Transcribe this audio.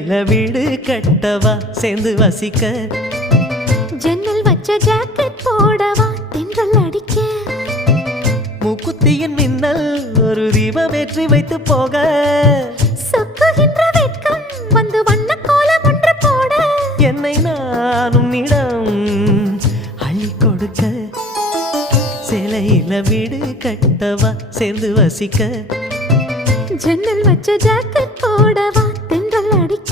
சேலையில வீடு கட்டவா சேர்ந்து வசிக்க ஜன்னல் வச்ச ஜாக்கெட் போடவா தென்றல் அடிக்க மூக்குத்தியின் மின்னல் ஒரு தீபம் ஏற்றி வைத்து போக சொக்குகின்ற வெட்கம் வந்து வண்ண கோலம் ஒன்று போட என்னை நானும் இடம் அள்ளி கொடுக்க சேலையில வீடு கட்டவா சேர்ந்து வசிக்க ஜன்னல் வச்ச ஜாக்கெட் போடவா தென்றல் அடிக்க